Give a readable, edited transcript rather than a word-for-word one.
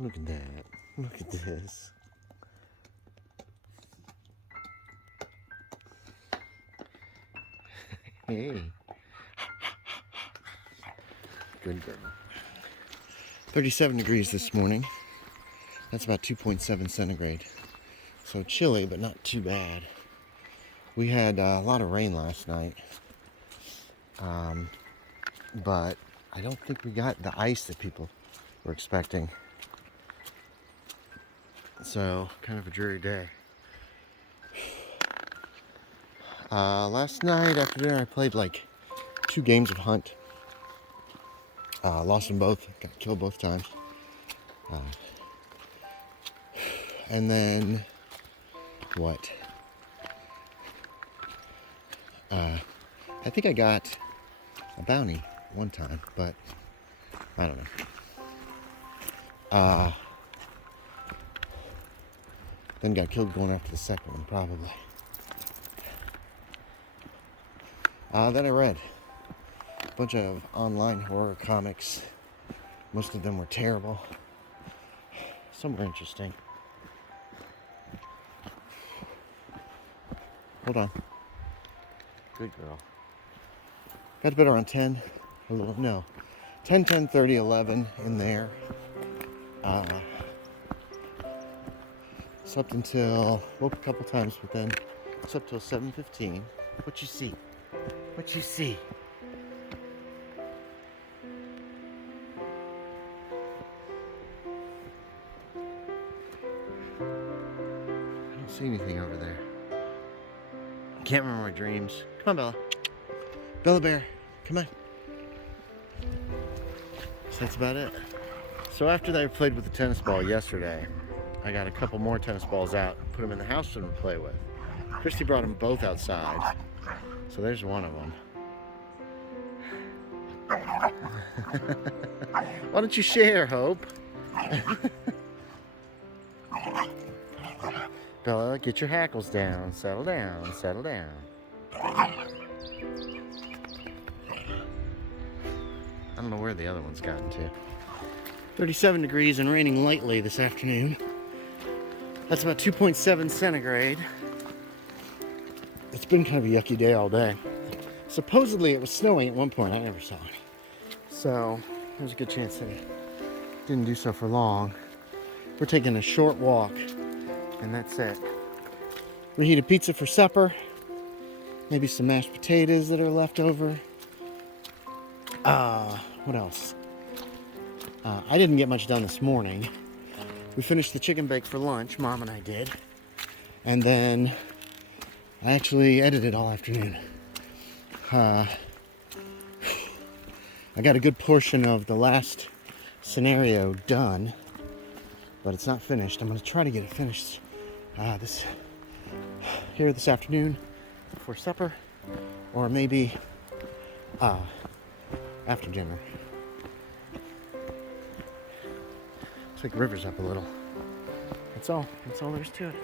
Look at that. Look at this. Hey. Good girl. 37 degrees this morning. That's about 2.7 centigrade. So chilly, but not too bad. We had a lot of rain last night. But I don't think we got the ice that people were expecting. So, kind of a dreary day. Last night after dinner I played like 2 games of Hunt. Lost them both, got killed both times. And then, what? I think I got a bounty one time, but I don't know. Then got killed going after the second one, probably. Then I read a bunch of online horror comics. Most of them were terrible. Some were interesting. Hold on. Good girl. Got to bed around 10. A little, no. 10, 10:30, 11 in there. Slept until, woke a couple times, but then slept till 7:15. What you see? What you see? I don't see anything over there. I can't remember my dreams. Come on, Bella. Bella Bear, come on. So that's about it. So after I played with the tennis ball yesterday, I got a couple more tennis balls out, put them in the house for them to play with. Cristi brought them both outside. So there's one of them. Why don't you share, Hope? Bella, get your hackles down. Settle down. Settle down. I don't know where the other one's gotten to. 37 degrees and raining lightly this afternoon. That's about 2.7 centigrade. It's been kind of a yucky day all day. Supposedly it was snowing at one point. I never saw it. So there's a good chance that it didn't do so for long. We're taking a short walk and that's it. We heated pizza for supper. Maybe some mashed potatoes that are left over. What else? I didn't get much done this morning. We finished the chicken bake for lunch, Mom and I did. And then I actually edited all afternoon. I got a good portion of the last scenario done, but it's not finished. I'm going to try to get it finished this afternoon before supper, or maybe after dinner. Take the rivers up a little. That's all there is to it.